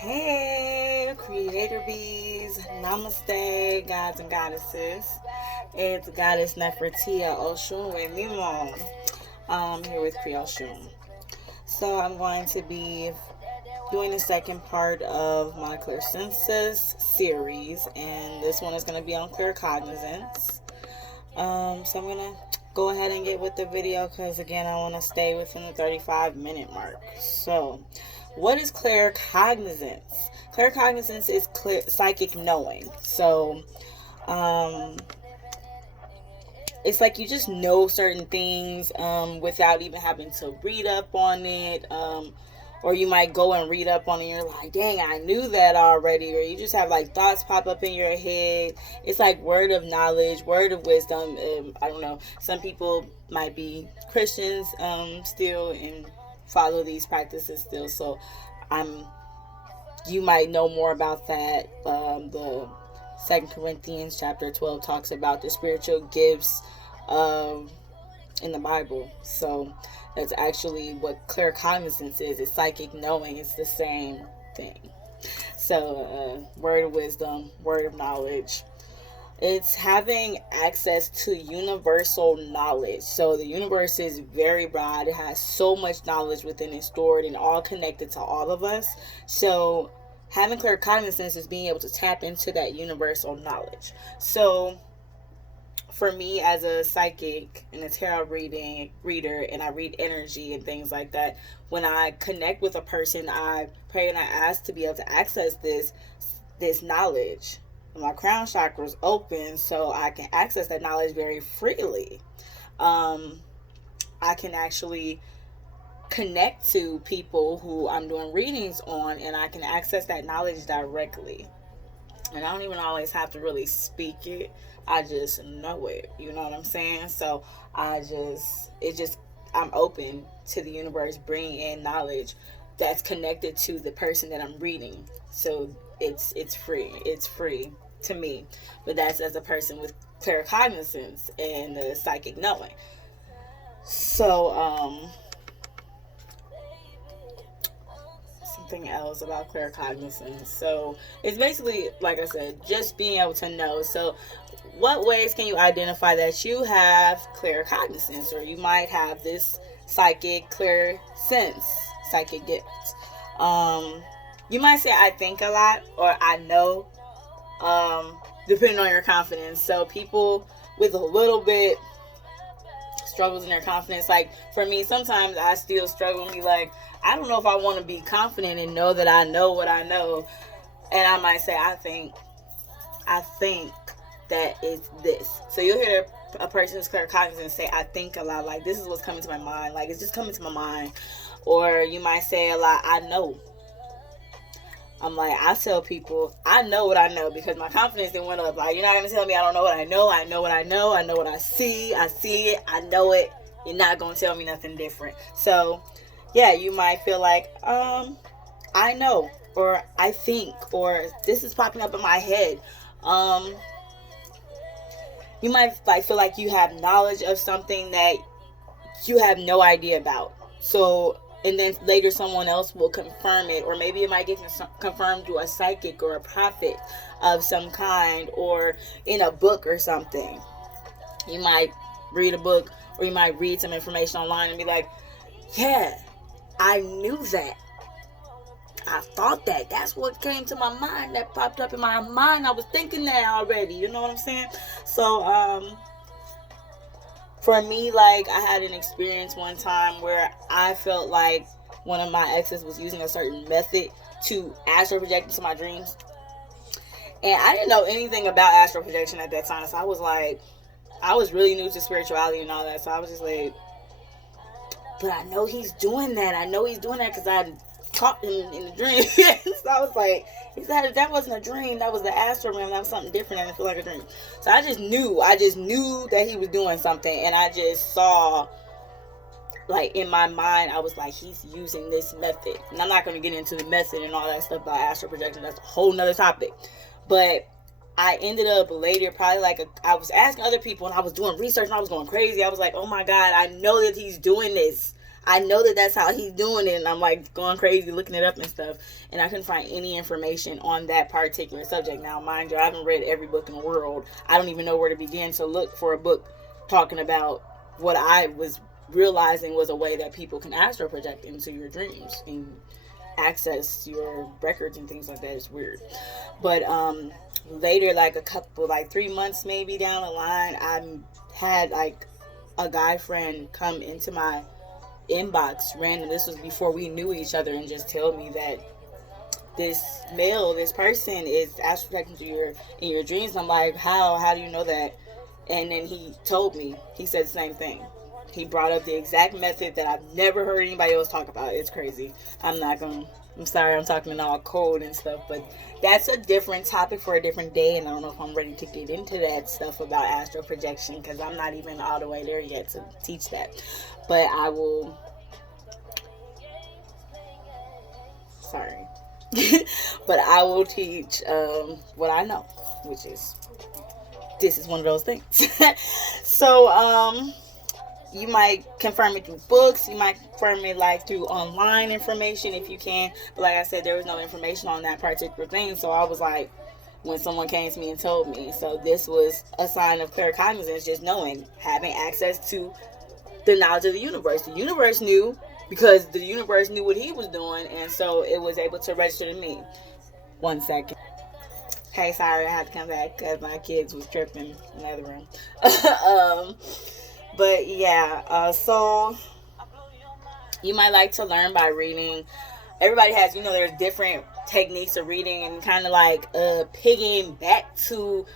Hey, creator bees, namaste, gods and goddesses. It's Goddess Nefertia Oshun with me, Mom. Here with Kriya Oshun. So I'm going to be doing the second part of my Clairsenses series, and this one is going to be on Claircognizance. So I'm going to go ahead and get with the video because, again, I want to stay within the 35-minute mark. So, what is claircognizance? Claircognizance is psychic knowing. So, it's like you just know certain things without even having to read up on it. Or you might go and read up on it and you're like, dang, I knew that already. Or you just have like thoughts pop up in your head. It's like word of knowledge, word of wisdom. I don't know. Some people might be Christians still and follow these practices still. So you might know more about that. The 2 Corinthians chapter 12 talks about the spiritual gifts in the Bible. So that's actually what claircognizance is. It's psychic knowing. It's the same thing. So word of wisdom, word of knowledge. It's having access to universal knowledge. So the universe is very broad. It has so much knowledge within it stored and all connected to all of us. So having claircognizance is being able to tap into that universal knowledge. So for me as a psychic and a tarot reader, and I read energy and things like that, when I connect with a person, I pray and I ask to be able to access this knowledge. My crown chakra is open, so I can access that knowledge very freely. I can actually connect to people who I'm doing readings on, and I can access that knowledge directly. And I don't even always have to really speak it. I just know it. You know what I'm saying? So I'm open to the universe bringing in knowledge that's connected to the person that I'm reading. So it's free. It's free to me. But that's as a person with claircognizance and the psychic knowing. So something else about claircognizance. So it's basically, like I said, just being able to know. So what ways can you identify that you have claircognizance, or you might have this psychic clairsense psychic gift? You might say I think a lot, or I know, depending on your confidence. So people with a little bit struggles in their confidence, like for me, sometimes I still struggle and be like, I don't know if I want to be confident and know that I know what I know. And I might say, I think that it's this. So you'll hear a person's claircognizance say, I think a lot, like this is what's coming to my mind, like it's just coming to my mind. Or you might say a lot, I know. I'm like, I tell people, I know what I know, because my confidence then went up. Like, you're not going to tell me I don't know what I know. I know what I know. I know what I see it. I know it. You're not going to tell me nothing different. So yeah, you might feel like, I know, or I think, or this is popping up in my head. You might feel like you have knowledge of something that you have no idea about. So, and then later someone else will confirm it, or maybe it might get confirmed through a psychic or a prophet of some kind, or in a book or something. You might read a book, or you might read some information online and be like, yeah, I knew that. I thought that. That's what came to my mind. That popped up in my mind. I was thinking that already. You know what I'm saying? So, for me, like, I had an experience one time where I felt like one of my exes was using a certain method to astral project into my dreams. And I didn't know anything about astral projection at that time. So I was like, I was really new to spirituality and all that. So I was just like, but I know he's doing that. I know he's doing that because I caught him in the dream. So I was like, he said that wasn't a dream. That was the astral realm. That was something different. I didn't feel like a dream. So I just knew that he was doing something. And I just saw, like, in my mind, I was like, he's using this method. And I'm not going to get into the method and all that stuff about astral projection. That's a whole nother topic. But I ended up later, probably I was asking other people and I was doing research and I was going crazy. I was like, oh my God, I know that he's doing this. I know that that's how he's doing it, and I'm like going crazy looking it up and stuff, and I couldn't find any information on that particular subject. Now, mind you, I haven't read every book in the world. I don't even know where to begin to look for a book talking about what I was realizing was a way that people can astral project into your dreams and access your records and things like that. Is weird. But later, like a couple, like 3 months maybe down the line, I had like a guy friend come into my inbox random. This was before we knew each other, and just tell me that this male, this person is astral projecting in your dreams. I'm like, how do you know that? And then he told me, he said the same thing. He brought up the exact method that I've never heard anybody else talk about. It's crazy. I'm sorry, I'm talking in all code and stuff, but that's a different topic for a different day, and I don't know if I'm ready to get into that stuff about astral projection, because I'm not even all the way there yet to teach that. But I will... Sorry. But I will teach what I know, which is... This is one of those things. So, you might confirm it through books. You might confirm it like through online information if you can. But like I said, there was no information on that particular thing. So I was like, when someone came to me and told me. So this was a sign of claircognizance, just knowing, having access to the knowledge of the universe. The universe knew because the universe knew what he was doing. And so it was able to register to me. 1 second. Hey, sorry, I had to come back because my kids was tripping in the other room. But yeah, so you might like to learn by reading. Everybody has, there's different techniques of reading, and kind of like doubling back to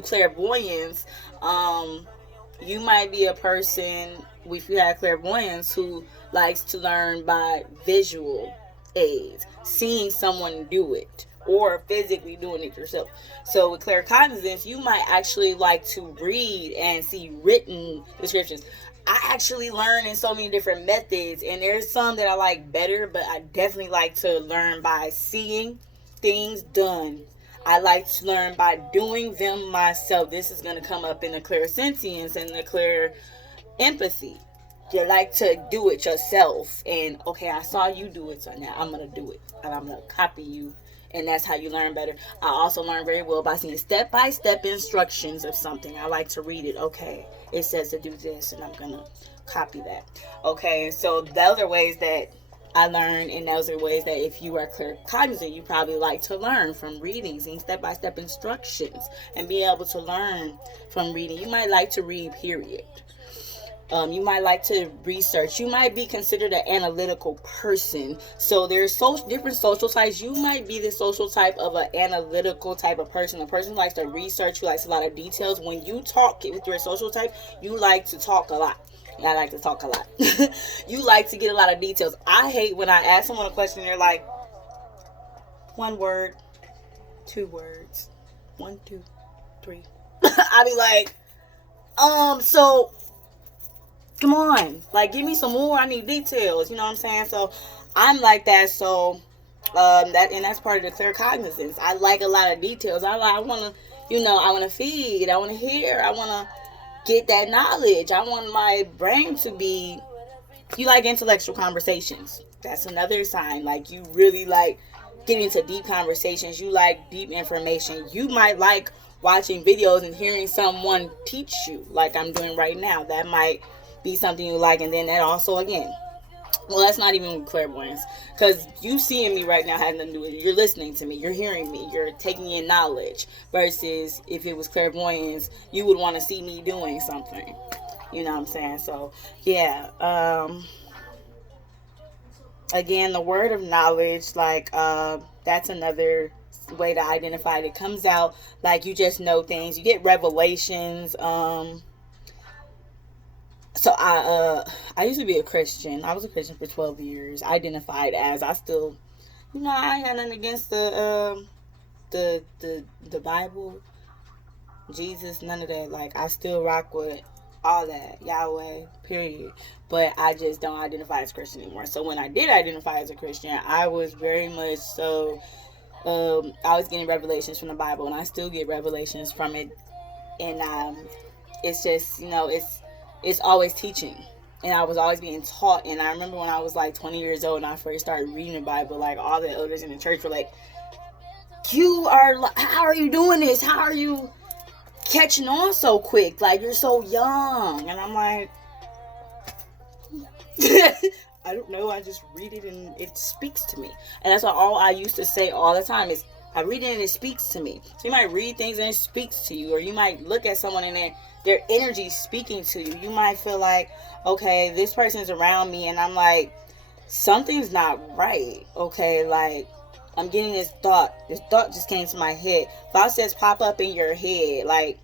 clairvoyance. You might be a person, if you have clairvoyance, who likes to learn by visual aids, seeing someone do it, or physically doing it yourself. So with claircognizance, you might actually like to read and see written descriptions. I actually learn in so many different methods, and there's some that I like better, but I definitely like to learn by seeing things done. I like to learn by doing them myself. This is going to come up in the clairsensience and the clear empathy. You like to do it yourself, and okay, I saw you do it, so now I'm going to do it, and I'm going to copy you. And that's how you learn better. I also learn very well by seeing step-by-step instructions of something. I like to read it. Okay, it says to do this, and I'm going to copy that. Okay, so those are ways that I learn, and those are ways that if you are claircognizant, you probably like to learn from reading, seeing step-by-step instructions, and be able to learn from reading. You might like to read, period. You might like to research. You might be considered an analytical person. So there's different social types. You might be the social type of an analytical type of person. A person who likes to research, who likes a lot of details. When you talk with your social type, you like to talk a lot. And I like to talk a lot. You like to get a lot of details. I hate when I ask someone a question, they're like, 1 word, 2 words, 1, 2, 3. I be like, so... Come on, like, give me some more. I need details. You know what I'm saying? So I'm like that. So that's part of the claircognizance. I like a lot of details. I want to, I want to feed. I want to hear. I want to get that knowledge. I want my brain to be. You like intellectual conversations. That's another sign. Like, you really like getting into deep conversations. You like deep information. You might like watching videos and hearing someone teach you, like I'm doing right now. That might be something you like. And then that also, again, well, that's not even clairvoyance, because you seeing me right now has nothing to do with it. You're listening to me, you're hearing me, you're taking in knowledge, versus if it was clairvoyance, you would want to see me doing something. You know what I'm saying? So yeah, again, the word of knowledge, like that's another way to identify it. It comes out like you just know things. You get revelations. So I used to be a Christian. I was a Christian for 12 years. I identified as, I still, I ain't got nothing against the Bible, Jesus, none of that. Like, I still rock with all that, Yahweh, period. But I just don't identify as Christian anymore. So when I did identify as a Christian, I was very much so, I was getting revelations from the Bible, and I still get revelations from it. And it's just, it's always teaching. And I was always being taught. And I remember when I was like 20 years old and I first started reading the Bible, like all the elders in the church were like, how are you doing this? How are you catching on so quick? Like, you're so young. And I'm like, I don't know. I just read it and it speaks to me. And that's all I used to say all the time is, I read it and it speaks to me. So you might read things and it speaks to you. Or you might look at someone and their energy speaking to you. You might feel like, okay, this person's around me and I'm like, something's not right. Okay, like, I'm getting this thought. This thought just came to my head. Thoughts just pop up in your head, like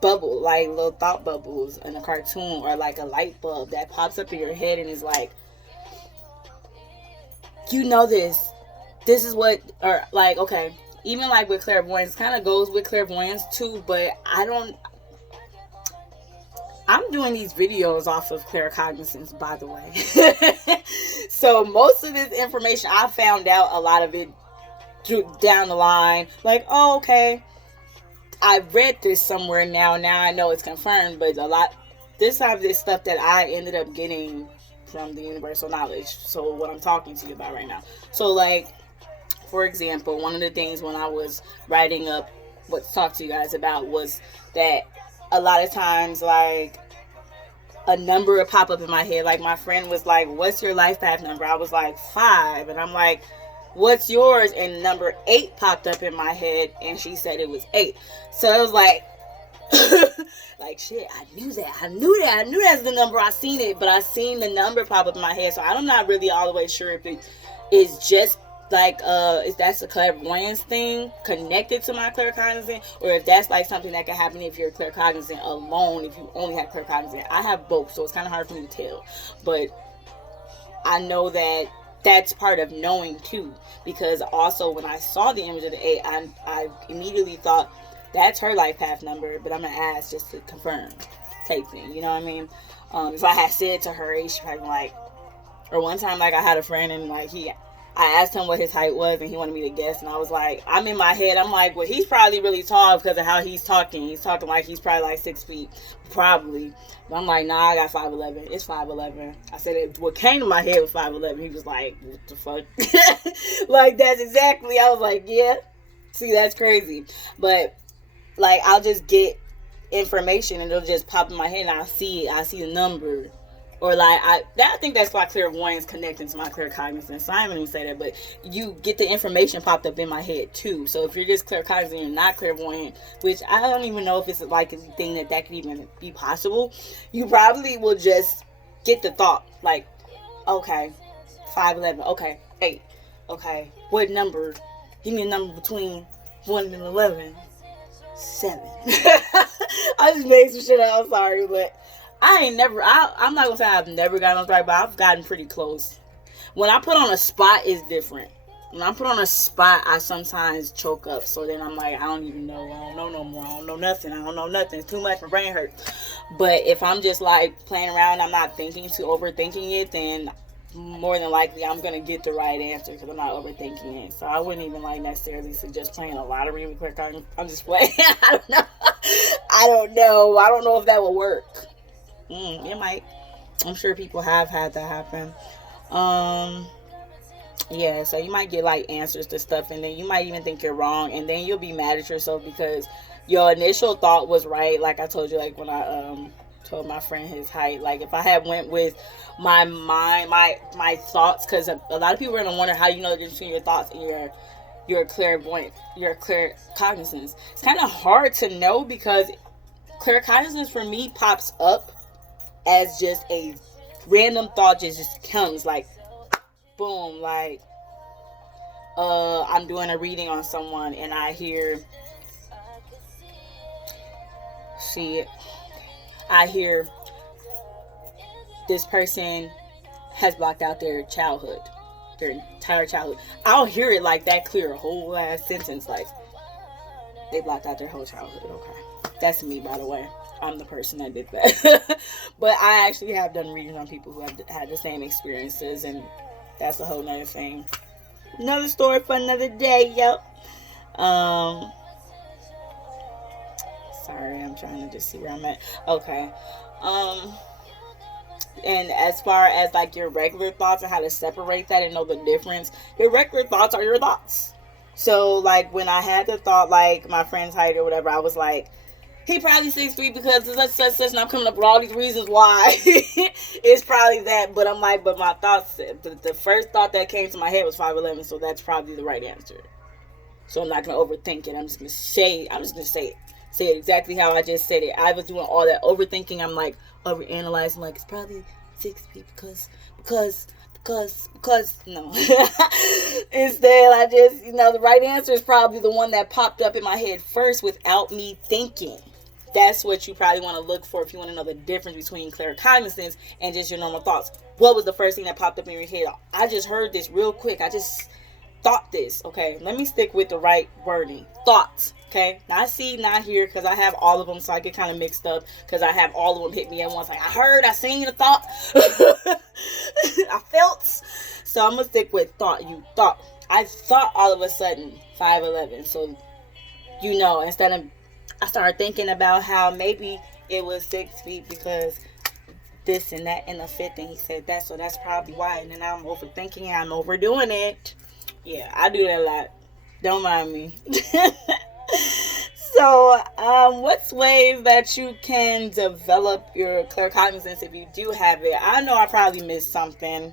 bubble, like little thought bubbles in a cartoon, or like a light bulb that pops up in your head and is like, you know this is what, or like, okay, even like with clairvoyance, kind of goes with clairvoyance too, but I'm doing these videos off of Claircognizance, by the way. So most of this information, I found out a lot of it down the line. Like, oh, okay, I read this somewhere now I know it's confirmed, but this stuff that I ended up getting from the universal knowledge. So what I'm talking to you about right now. So like, for example, one of the things when I was writing up what to talk to you guys about was that a lot of times, like, a number would pop up in my head. Like, my friend was like, what's your life path number? I was like, 5. And I'm like, what's yours? And number 8 popped up in my head, and she said it was 8. So it was like, like, shit, I knew that's the number. I seen it, but I seen the number pop up in my head. So I'm not really all the way sure if it is just like, if that's a clairvoyance thing connected to my claircognizance, or if that's like something that can happen if you're claircognizant alone, if you only have claircognizant. I have both, so it's kind of hard for me to tell, but I know that that's part of knowing too, because also when I saw the image of the 8, I immediately thought that's her life path number, but I'm gonna ask just to confirm type thing, you know what I mean? If I had said to her, she'd probably be like, or one time, like, I had a friend and like I asked him what his height was, and he wanted me to guess, and I was like, I'm in my head, I'm like, well, he's probably really tall because of how he's talking. He's talking like he's probably like 6 feet, probably. But I'm like, nah, I got 5'11". It's 5'11". I said what came to my head was 5'11". He was like, what the fuck? Like, that's exactly. I was like, yeah. See, that's crazy. But like, I'll just get information and it'll just pop in my head, and I see the number. Or like, I think that's why clairvoyance connecting to my claircognizance. So I didn't even say that, but you get the information popped up in my head too. So if you're just claircognizant and not clairvoyant, which I don't even know if it's like a thing that could even be possible, you probably will just get the thought like, okay, 5'11", okay, 8, okay, what number? Give me a number between 1 and 11. 7. I just made some shit up. I'm sorry, but I'm not gonna say I've never gotten on strike, but I've gotten pretty close. When I put on a spot, it's different. When I put on a spot, I sometimes choke up. So then I'm like, I don't even know. I don't know no more. I don't know nothing. It's too much. My brain hurts. But if I'm just like playing around, I'm not overthinking it, then more than likely I'm gonna get the right answer because I'm not overthinking it. So I wouldn't even like necessarily suggest playing a lottery with claircognizance. I'm just playing. I don't know if that will work. It might. I'm sure people have had that happen. Yeah, so you might get like answers to stuff, and then you might even think you're wrong, and then you'll be mad at yourself because your initial thought was right. Like I told you, like when I told my friend his height, like if I had went with my mind, my thoughts, because a lot of people are gonna wonder how you know the difference between your thoughts and your clairvoyant, your claircognizance. It's kind of hard to know because claircognizance for me pops up as just a random thought just comes like boom, like I'm doing a reading on someone and I hear this person has blocked out their entire childhood. I'll hear it like that clear, a whole ass sentence, like they blocked out their whole childhood. Okay, that's me, by the way. I'm the person that did that. But I actually have done readings on people who have had the same experiences, and that's a whole nother thing. Another story for another day, yep. Sorry, I'm trying to just see where I'm at. Okay. Um, and as far as like your regular thoughts and how to separate that and know the difference, your regular thoughts are your thoughts. So like when I had the thought, like my friend's height or whatever, I was like, he probably 6'3" because such, and I'm coming up with all these reasons why it's probably that. But I'm like, but my thoughts, the first thought that came to my head was 5'11", so that's probably the right answer. So I'm not gonna overthink it. I'm just gonna say it exactly how I just said it. I was doing all that overthinking. I'm like overanalyzing, like it's probably 6 feet because no. Instead, I just, the right answer is probably the one that popped up in my head first without me thinking. That's what you probably want to look for if you want to know the difference between claircognizance and just your normal thoughts. What was the first thing that popped up in your head? I just heard this real quick. I just thought this. Okay, let me stick with the right wording. Thoughts. Okay, not see, not hear, because I have all of them, so I get kind of mixed up because I have all of them hit me at once. Like, I heard, I seen, I thought, I felt. So I'm gonna stick with thought. You thought. I thought all of a sudden 5'11". So instead of, I started thinking about how maybe it was 6 feet because this and that and the fifth, and he said that, so that's probably why. And then I'm overthinking and I'm overdoing it. Yeah, I do that a lot. Don't mind me. So, what's ways that you can develop your claircognizance if you do have it? I know I probably missed something.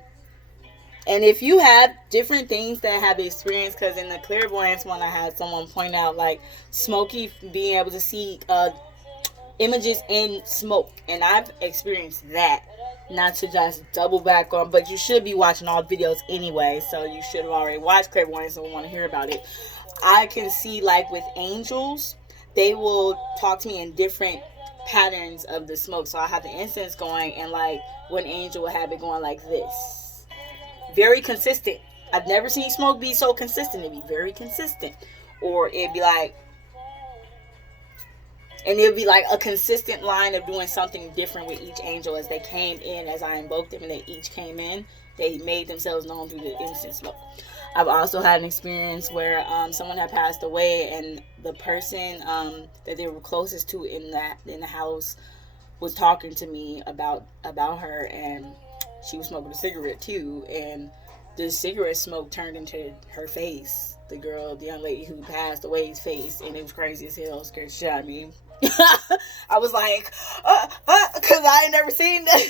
And if you have different things that have experienced, because in the clairvoyance one, I had someone point out, like, Smokey being able to see images in smoke. And I've experienced that. Not to just double back on, but you should be watching all videos anyway, so you should have already watched clairvoyance and want to hear about it. I can see, like, with angels, they will talk to me in different patterns of the smoke. So I have the incense going, and, like, one angel will have it going like this. Very consistent. I've never seen smoke be so consistent. It'd be very consistent. Or it'd be like, and it'll be like a consistent line of doing something different with each angel as they came in, as I invoked them and they each came in. They made themselves known through the incense smoke. I've also had an experience where someone had passed away, and the person that they were closest to in the house was talking to me about her, and she was smoking a cigarette too, and the cigarette smoke turned into her face. The young lady who passed away's face, and it was crazy as hell. Scared the shit out of me. I was like, because I ain't never seen that.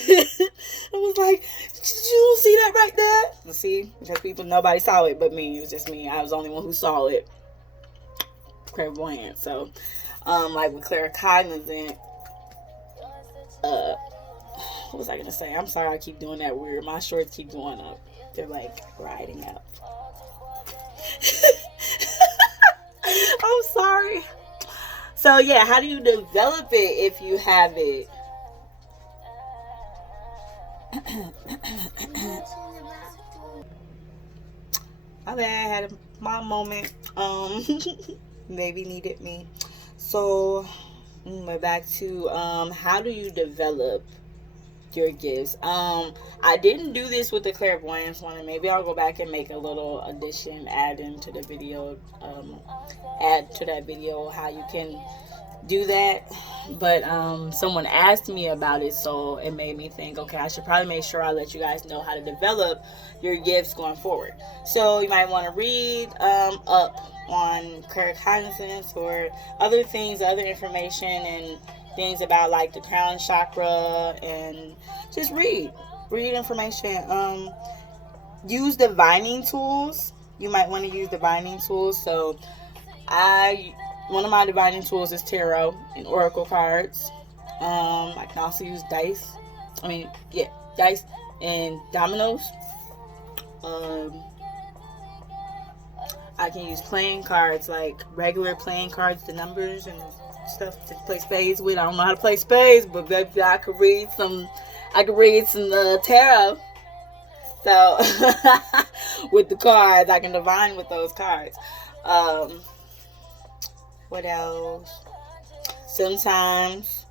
I was like, did you see that right there? See, because nobody saw it but me. It was just me. I was the only one who saw it. Clairvoyant. So, like with claircognizant, what was I gonna say? I'm sorry, I keep doing that weird. My shorts keep going up. They're like riding up. I'm sorry. So yeah, how do you develop it if you have it? My bad, I had my moment. Maybe needed me. So we're back to how do you develop your gifts? I didn't do this with the clairvoyance one, and maybe I'll go back and make a little addition, add into the video, add to that video how you can do that. But someone asked me about it, so it made me think, okay, I should probably make sure I let you guys know how to develop your gifts going forward. So you might want to read up on claircognizance or other things, other information and things about like the crown chakra, and just read information. Use divining tools. You might want to use divining tools. So one of my divining tools is tarot and oracle cards. I can also use dice and dominoes. I can use playing cards, like regular playing cards, the numbers and stuff to play spades with. I don't know how to play spades, but maybe I could read some tarot. So with the cards, I can divine with those cards. What else? Sometimes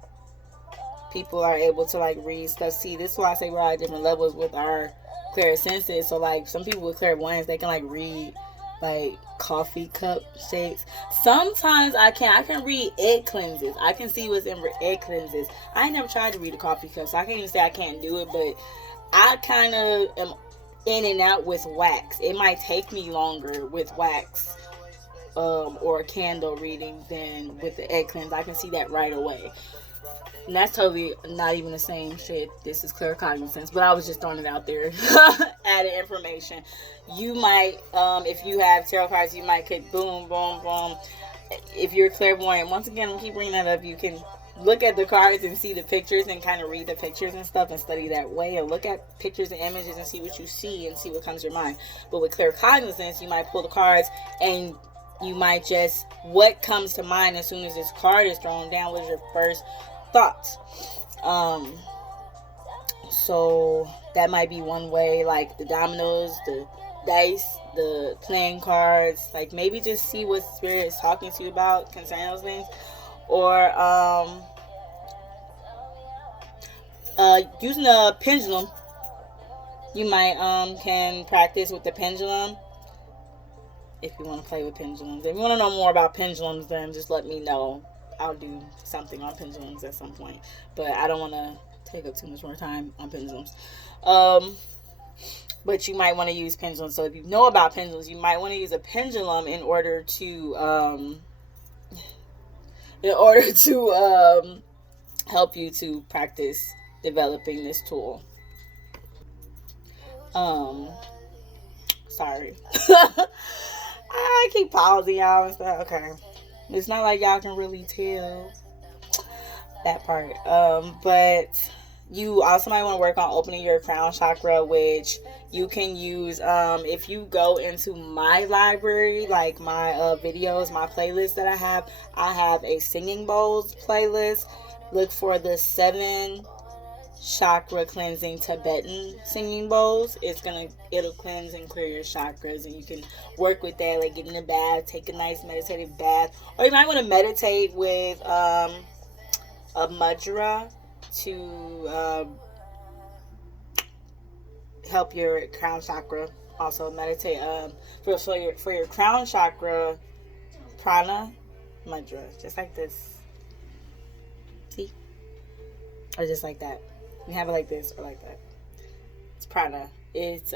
people are able to like read stuff. See, this is why I say we're all at different levels with our clairsenses. So like some people with clairvoyance, they can like read like coffee cup shapes. Sometimes I can read egg cleanses. I can see what's in egg cleanses. I ain't never tried to read a coffee cup, so I can't even say I can't do it, but I kind of am in and out with wax. It might take me longer with wax or candle reading than with the egg cleanse. I can see that right away. And that's totally not even the same shit. This is Claircognizance, but I was just throwing it out there. Added information. You might, if you have tarot cards, you might could boom, boom, boom. If you're clairvoyant, once again, I keep bringing that up. You can look at the cards and see the pictures and kind of read the pictures and stuff and study that way, and look at pictures and images and see what you see and see what comes to your mind. But with Claircognizance, you might pull the cards and you might just, what comes to mind as soon as this card is thrown down was your first thoughts. So that might be one way, like the dominoes, the dice, the playing cards. Like maybe just see what spirit is talking to you about concerning those things. Or using a pendulum. You might can practice with the pendulum if you want to play with pendulums. If you want to know more about pendulums, then just let me know. I'll do something on pendulums at some point, but I don't want to take up too much more time on pendulums. But you might want to use pendulums. So if you know about pendulums, you might want to use a pendulum in order to help you to practice developing this tool. Sorry. I keep pausing y'all and stuff. Okay. It's not like y'all can really tell that part. But you also might want to work on opening your crown chakra, which you can use if you go into my library, like my videos, my playlist that I have a singing bowls playlist. Look for the 7 chakra cleansing Tibetan singing bowls. It'll cleanse and clear your chakras, and you can work with that, like get in a bath, take a nice meditative bath, or you might want to meditate with a mudra to help your crown chakra. Also meditate for your crown chakra, prana mudra, just like this. See, or just like that. You have it like this or like that. It's prana. It's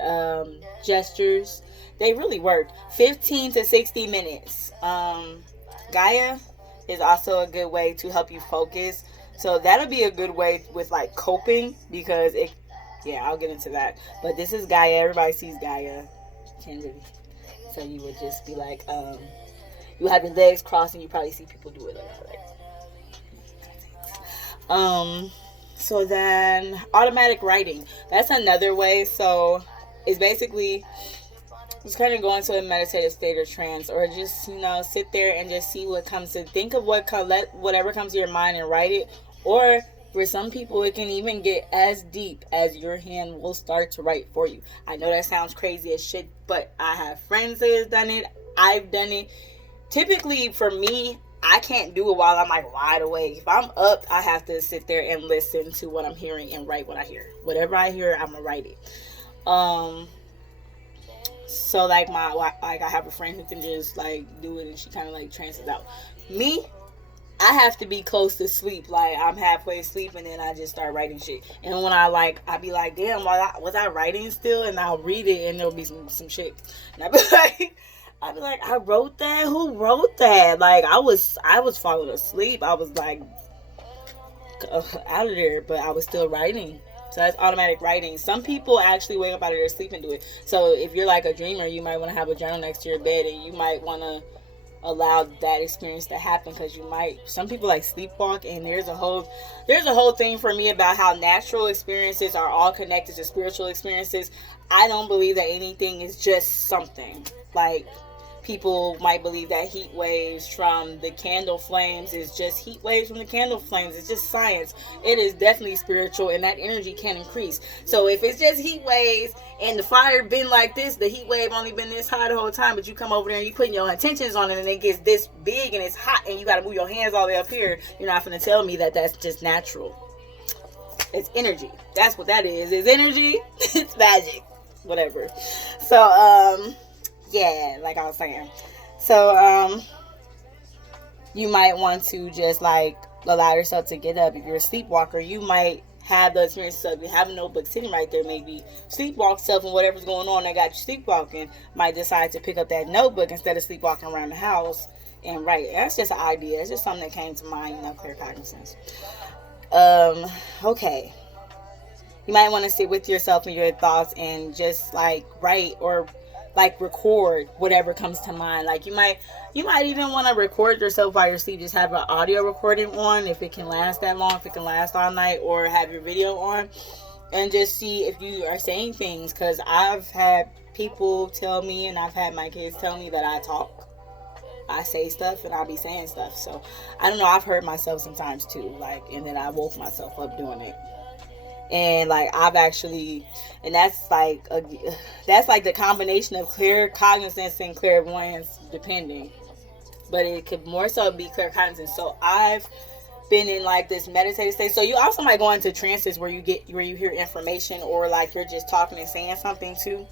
gestures. They really work. 15 to 60 minutes. Gaia is also a good way to help you focus. So that'll be a good way with like coping, because I'll get into that. But this is Gaia. Everybody sees Gaia. So you would just be like, you have your legs crossed and you probably see people do it a lot. So then automatic writing. That's another way. So it's basically just kind of go into a meditative state or trance, or just, sit there and just see what comes to, think of let whatever comes to your mind and write it. Or for some people, it can even get as deep as your hand will start to write for you. I know that sounds crazy as shit, but I have friends that have done it. I've done it. Typically for me, I can't do it while I'm like wide awake. If I'm up, I have to sit there and listen to what I'm hearing and write what I hear. Whatever I hear, I'm gonna write it. So like I have a friend who can just like do it, and she kind of like trances out. Me, I have to be close to sleep. Like I'm halfway asleep, and then I just start writing shit. And when I be like, damn, was I writing still? And I'll read it, and there'll be some shit. And I'd be like, I wrote that? Who wrote that? Like, I was falling asleep. I was like out of there, but I was still writing. So that's automatic writing. Some people actually wake up out of their sleep and do it. So if you're like a dreamer, you might want to have a journal next to your bed, and you might want to allow that experience to happen, because some people like sleepwalk, and there's a whole thing for me about how natural experiences are all connected to spiritual experiences. I don't believe that anything is just something. Like, people might believe that heat waves from the candle flames is just heat waves from the candle flames. It's just science. It is definitely spiritual, and that energy can increase. So if it's just heat waves and the fire been like this, the heat wave only been this high the whole time, but you come over there and you putting your intentions on it, and it gets this big and it's hot, and you got to move your hands all the way up here, you're not going to tell me that that's just natural. It's energy. That's what that is. It's energy. It's magic. Whatever. So, yeah, like I was saying. So, you might want to just like allow yourself to get up. If you're a sleepwalker, you might have the experience of having a notebook sitting right there, maybe sleepwalk self and whatever's going on that got you sleepwalking, might decide to pick up that notebook instead of sleepwalking around the house and write. That's just an idea. It's just something that came to mind, claircognizance. Okay. You might want to sit with yourself and your thoughts and just like write or like record whatever comes to mind. Like you might even want to record yourself while you're asleep. Just have an audio recording on if it can last that long, if it can last all night, or have your video on and just see if you are saying things. Because I've had people tell me, and I've had my kids tell me that I talk. I say stuff and I be saying stuff. So I don't know, I've heard myself sometimes too, like, and then I woke myself up doing it. And like I've actually, and that's like the combination of claircognizance and clairvoyance, depending, but it could more so be claircognizance. So I've been in like this meditative state. So you also might go into trances where you hear information, or like you're just talking and saying something too,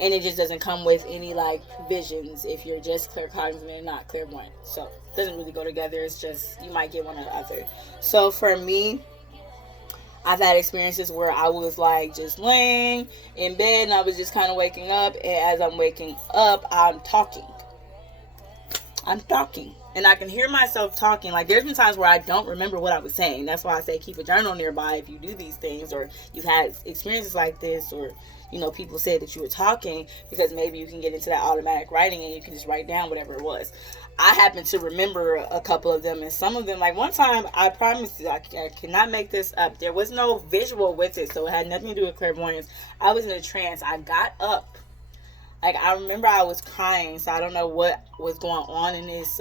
and it just doesn't come with any like visions if you're just claircognizant and not clairvoyant. So it doesn't really go together. It's just you might get one or the other. So for me, I've had experiences where I was like just laying in bed and I was just kind of waking up, and as I'm waking up, I'm talking. And I can hear myself talking. Like there's been times where I don't remember what I was saying. That's why I say keep a journal nearby if you do these things, or you've had experiences like this, or people said that you were talking, because maybe you can get into that automatic writing and you can just write down whatever it was. I happen to remember a couple of them, and some of them, like one time, I promise you, I cannot make this up. There was no visual with it, so it had nothing to do with clairvoyance. I was in a trance. I got up. Like, I remember I was crying, so I don't know what was going on in this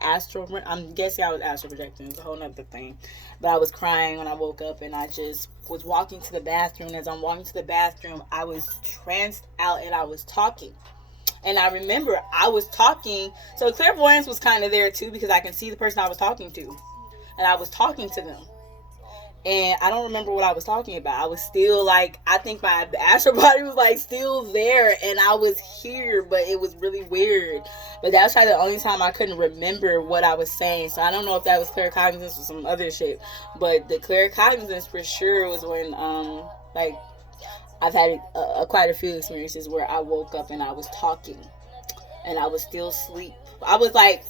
astral. I'm guessing I was astral projecting. It's a whole nother thing. But I was crying when I woke up, and I just was walking to the bathroom. As I'm walking to the bathroom, I was tranced out, and I was talking. And I remember I was talking. So clairvoyance was kind of there, too, because I can see the person I was talking to. And I was talking to them. And I don't remember what I was talking about. I was still like, I think my astral body was like still there, and I was here, but it was really weird. But that was probably the only time I couldn't remember what I was saying. So I don't know if that was claircognizance or some other shit. But the claircognizance for sure was when, like, I've had quite a few experiences where I woke up and I was talking, and I was still asleep. I was like,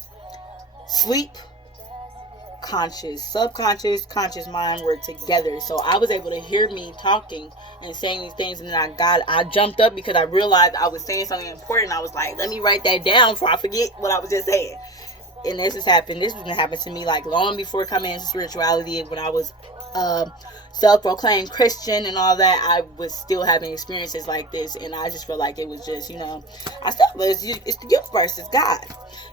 sleep, conscious, subconscious, conscious mind were together. So I was able to hear me talking and saying these things, and then I jumped up because I realized I was saying something important. I was like, let me write that down before I forget what I was just saying. And this was going to happen to me like long before coming into spirituality. When I was self-proclaimed Christian and all that, I was still having experiences like this, and I just feel like it was just, it's the universe, it's God.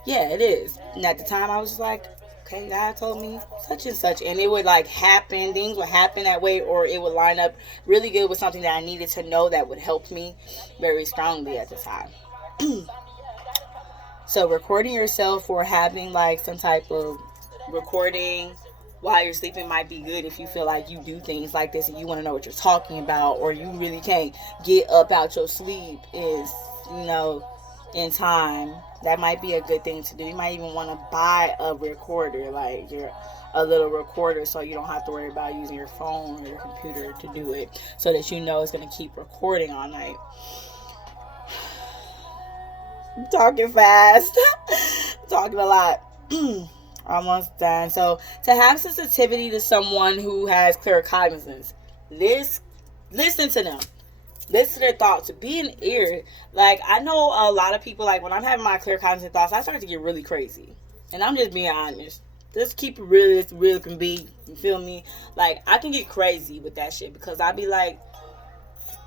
Yeah, it is. And at the time I was just like, okay, God told me such and such, and it would like happen, things would happen that way, or it would line up really good with something that I needed to know that would help me very strongly at the time. So recording yourself or having like some type of recording while you're sleeping might be good if you feel like you do things like this and you want to know what you're talking about, or you really can't get up out your sleep in time. That might be a good thing to do. You might even want to buy a recorder, like a little recorder, so you don't have to worry about using your phone or your computer to do it, so that it's going to keep recording all night. I'm talking fast. Talking a lot. Almost done. So to have sensitivity to someone who has claircognizance, listen to them. Listen to their thoughts. Be an ear. Like, I know a lot of people, like, when I'm having my claircognizant thoughts, I start to get really crazy. And I'm just being honest. Just keep it real as real can be. You feel me? Like, I can get crazy with that shit, because I be like,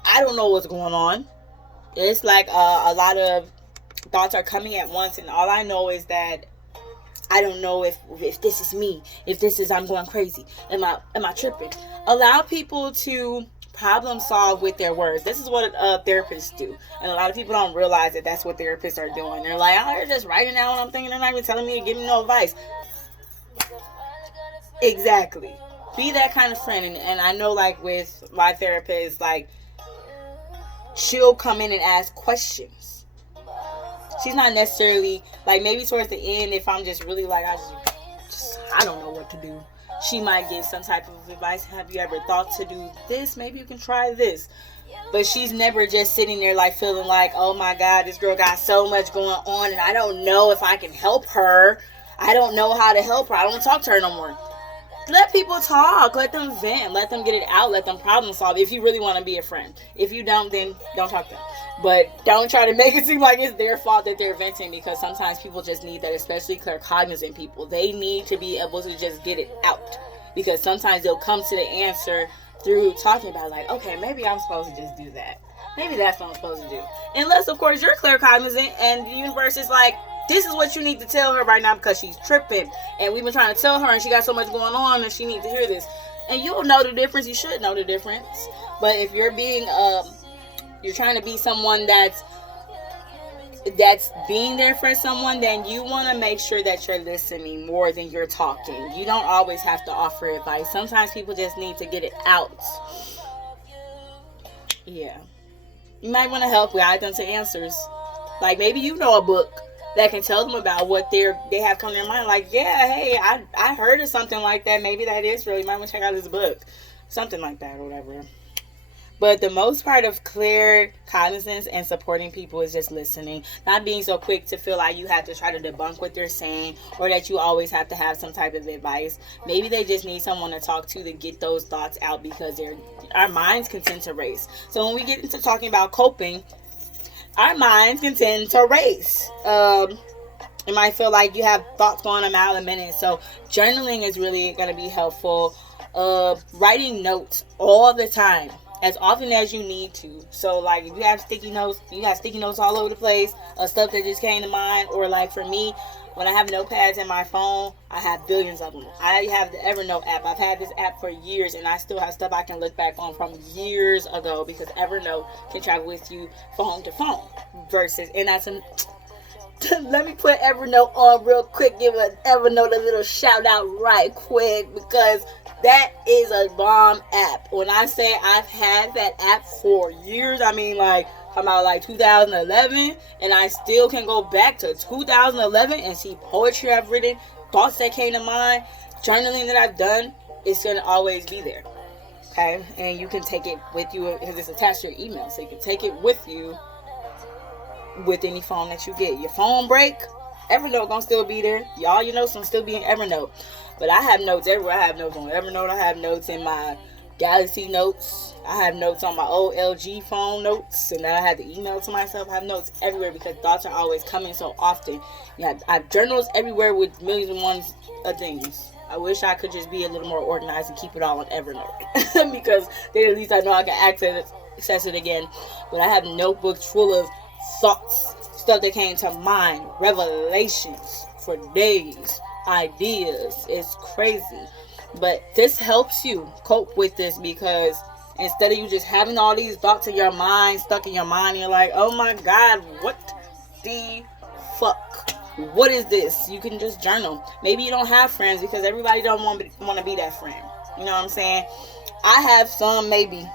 I don't know what's going on. It's like a lot of thoughts are coming at once, and all I know is that I don't know if this is me, if this is I'm going crazy, am I tripping? Allow people to problem solve with their words. This is what therapists do, and a lot of people don't realize that that's what therapists are doing. They're like, they're just writing down what I'm thinking. They're not even telling me to give me no advice. Exactly. Be that kind of friend. And I know, like, with my therapist, like, she'll come in and ask questions. She's not necessarily, like, maybe towards the end, if I'm just really like, I don't know what to do, she might give some type of advice. Have you ever thought to do this? Maybe you can try this. But she's never just sitting there like feeling like, oh my God, this girl got so much going on and I don't know if I can help her. I don't know how to help her. I don't want to talk to her no more. Let people talk. Let them vent. Let them get it out. Let them problem solve if you really want to be a friend. If you don't, then don't talk to them. But don't try to make it seem like it's their fault that they're venting, because sometimes people just need that, especially claircognizant people. They need to be able to just get it out, because sometimes they'll come to the answer through talking about, like, okay, maybe I'm supposed to just do that. Maybe that's what I'm supposed to do. Unless, of course, you're claircognizant and the universe is like, this is what you need to tell her right now because she's tripping. And we've been trying to tell her and she got so much going on and she needs to hear this. And you'll know the difference. You should know the difference. But if you're being, you're trying to be someone that's being there for someone, then you want to make sure that you're listening more than you're talking. You don't always have to offer advice. Sometimes people just need to get it out. Yeah. You might want to help guide them to answers. Like, maybe you know a book that can tell them about what they have come to their mind. Like, yeah, hey, I heard of something like that. Maybe that is real. You might want to check out this book. Something like that or whatever. But the most part of claircognizance and supporting people is just listening. Not being so quick to feel like you have to try to debunk what they're saying, or that you always have to have some type of advice. Maybe they just need someone to talk to get those thoughts out, because our minds can tend to race. So when we get into talking about coping, our minds can tend to race. It might feel like you have thoughts going a mile a minute. So journaling is really going to be helpful. Writing notes all the time, as often as you need to. So, like, if you have sticky notes, all over the place of stuff that just came to mind. Or, like, for me, when I have notepads in my phone, I have billions of them. I have the Evernote app. I've had this app for years, and I still have stuff I can look back on from years ago, because Evernote can travel with you phone to phone. And that's let me put Evernote on real quick. Give Evernote a little shout out right quick, because that is a bomb app. When I say I've had that app for years, I mean, like, I'm about like 2011, and I still can go back to 2011 and see poetry I've written, thoughts that came to mind, journaling that I've done. It's going to always be there. Okay? And you can take it with you because it's attached to your email. So you can take it with you with any phone that you get. Your phone break, Evernote gonna still be there. Y'all, your notes gonna still be in Evernote. But I have notes everywhere. I have notes on Evernote. I have notes in my Galaxy Notes. I have notes on my old LG phone notes. And then I had to email to myself. I have notes everywhere because thoughts are always coming so often. Yeah, I have journals everywhere with millions and ones of things. I wish I could just be a little more organized and keep it all on Evernote. Because then at least I know I can access it again. But I have notebooks full of thoughts, stuff that came to mind, revelations for days, ideas. It's crazy. But this helps you cope with this, because instead of you just having all these thoughts in your mind, stuck in your mind, you're like, oh my God, what the fuck? What is this? You can just journal. Maybe you don't have friends because everybody don't want to be that friend. You know what I'm saying? I have some, maybe.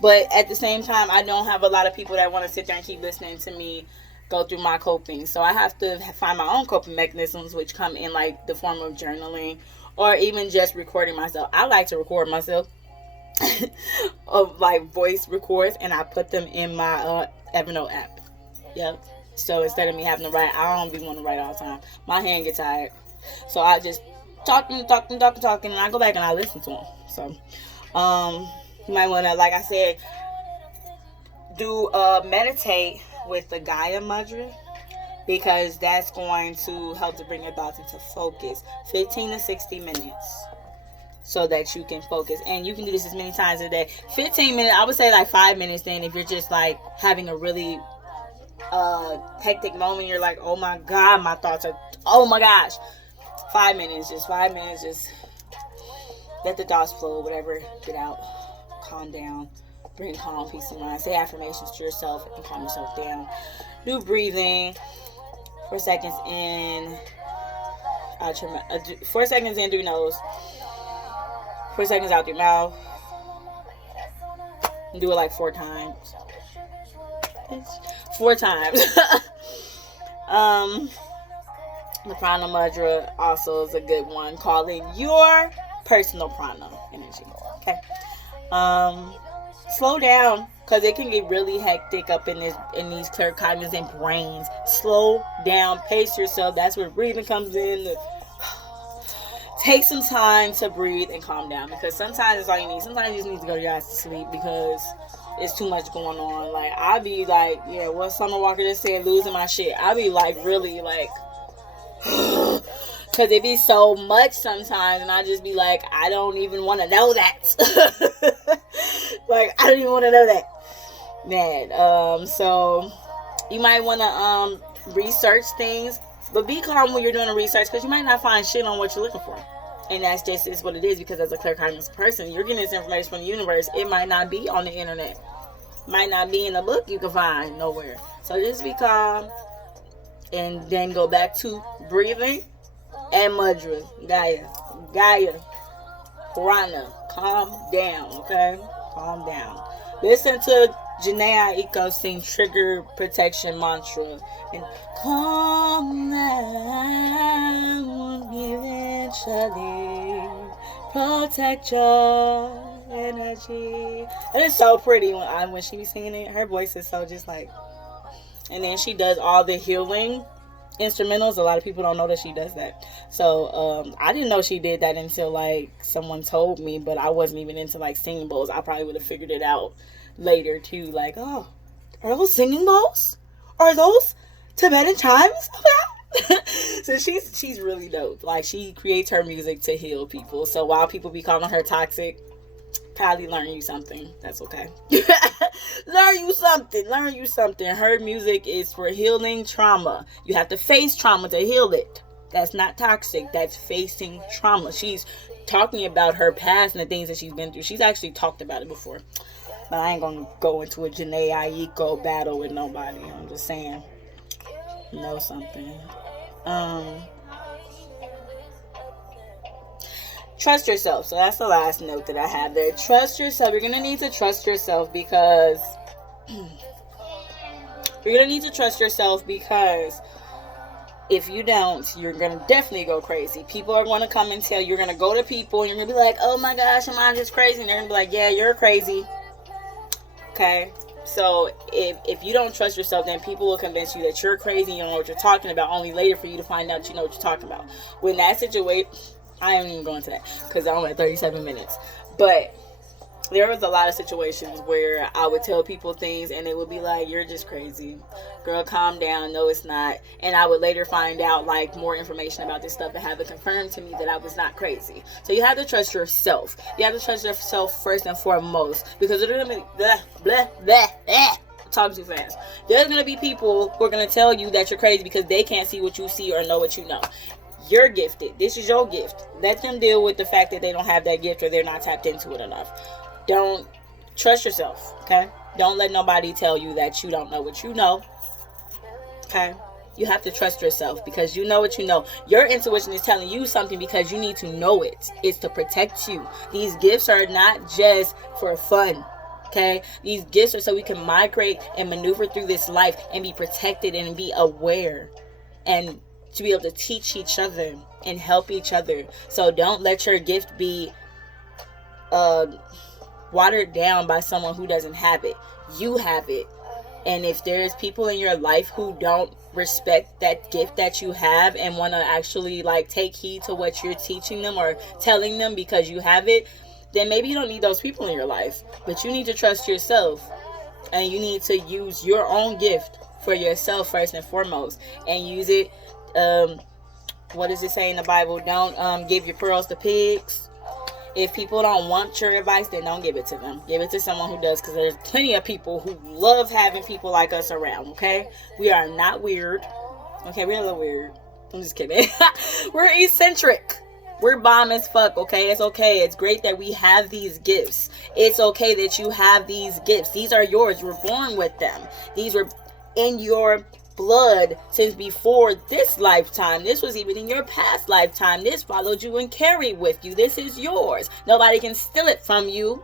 But at the same time, I don't have a lot of people that want to sit there and keep listening to me go through my coping. So I have to find my own coping mechanisms, which come in like the form of journaling or even just recording myself. I like to record myself of like voice records, and I put them in my Evernote app. Yep. So instead of me having to write, I don't be want to write all the time. My hand gets tired. So I just talking, and I go back and I listen to them. So, you might want to, like I said, do meditate with the Gaia mudra, because that's going to help to bring your thoughts into focus. 15 to 60 minutes so that you can focus. And you can do this as many times a day. 15 minutes, I would say like 5 minutes then, if you're just like having a really hectic moment, you're like, oh my God, my thoughts are, oh my gosh. 5 minutes, just let the thoughts flow, whatever, get out, calm down, bring calm, peace of mind, say affirmations to yourself and calm yourself down. Do breathing, 4 seconds in, out your mouth, 4 seconds in through your nose, 4 seconds out through your mouth, and do it like 4 times. 4 times. The prana mudra also is a good one. Calling your personal prana energy. Okay. Slow down, because it can get really hectic up in these claircognizant brains. Slow down, pace yourself. That's where breathing comes in. Take some time to breathe and calm down, because sometimes it's all you need. Sometimes you just need to go your ass to sleep because it's too much going on. Like, I be like, yeah, what Summer Walker just said, losing my shit. I be like, really, like, because it be so much sometimes, and I just be like, I don't even want to know that. Like, I don't even want to know that, man. So you might want to research things, but be calm when you're doing the research, because you might not find shit on what you're looking for. And that's just is what it is, because as a claircognizant person, you're getting this information from the universe. It might not be on the internet, might not be in a book you can find nowhere. So just be calm, and then go back to breathing and mudra. Gaia, prana. Calm down, okay? Calm down. Listen to Janae Aiko sing Trigger Protection Mantra. And calm down, eventually protect your energy. And it's so pretty when she be singing it. Her voice is so just like... And then she does all the healing instrumentals. A lot of people don't know that she does that. So I didn't know she did that until like someone told me, but I wasn't even into like singing bowls. I probably would have figured it out later too. Like, oh, are those singing bowls? Are those Tibetan chimes? So she's really dope. Like, she creates her music to heal people. So while people be calling her toxic, probably learn you something. That's okay. Learn you something. Her music is for healing trauma. You have to face trauma to heal it. That's not toxic. That's facing trauma. She's talking about her past and the things that she's been through. She's actually talked about it before. But I ain't gonna go into a Janae Aiko battle with nobody. I'm just saying, know something. Trust yourself. So that's the last note that I have there. Trust yourself. You're going to need to trust yourself because if you don't, you're going to definitely go crazy. People are going to come and tell you. You're going to go to people and you're going to be like, oh my gosh, am I just crazy? And they're going to be like, yeah, you're crazy. Okay? So if you don't trust yourself, then people will convince you that you're crazy, you don't know what you're talking about, only later for you to find out you know what you're talking about. When that situation... I ain't even going to that because I'm at 37 minutes. But there was a lot of situations where I would tell people things and they would be like, you're just crazy. Girl, calm down. No, it's not. And I would later find out like more information about this stuff and have it confirmed to me that I was not crazy. So you have to trust yourself. You have to trust yourself first and foremost, because there's going to be talk too fast. There's going to be people who are going to tell you that you're crazy because they can't see what you see or know what you know. You're gifted. This is your gift. Let them deal with the fact that they don't have that gift or they're not tapped into it enough. Don't trust yourself, okay? Don't let nobody tell you that you don't know what you know, okay? You have to trust yourself because you know what you know. Your intuition is telling you something because you need to know it. It's to protect you. These gifts are not just for fun, okay? These gifts are so we can migrate and maneuver through this life and be protected and be aware and to be able to teach each other and help each other. So don't let your gift be watered down by someone who doesn't have it. You have it. And if there's people in your life who don't respect that gift that you have and want to actually like take heed to what you're teaching them or telling them because you have it, then maybe you don't need those people in your life. But you need to trust yourself and you need to use your own gift for yourself first and foremost, and use it. What does it say in the Bible? Don't give your pearls to pigs. If people don't want your advice, then don't give it to them. Give it to someone who does, because there's plenty of people who love having people like us around, okay? We are not weird. Okay, we're a little weird. I'm just kidding. We're eccentric. We're bomb as fuck, okay? It's okay. It's great that we have these gifts. It's okay that you have these gifts. These are yours. You were born with them. These were in your blood since before this lifetime. This was even in your past lifetime. This followed you and carried with you. This is yours. Nobody can steal it from you,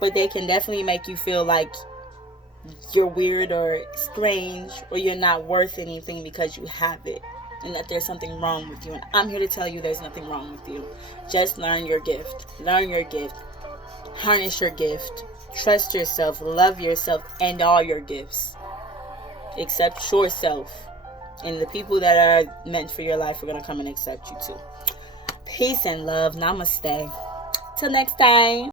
but they can definitely make you feel like you're weird or strange or you're not worth anything because you have it, and that there's something wrong with you. And I'm here to tell you there's nothing wrong with you. Just learn your gift. Learn your gift. Harness your gift. Trust yourself. Love yourself and all your gifts. Accept yourself. And the people that are meant for your life are going to come and accept you too. Peace and love. Namaste. Till next time.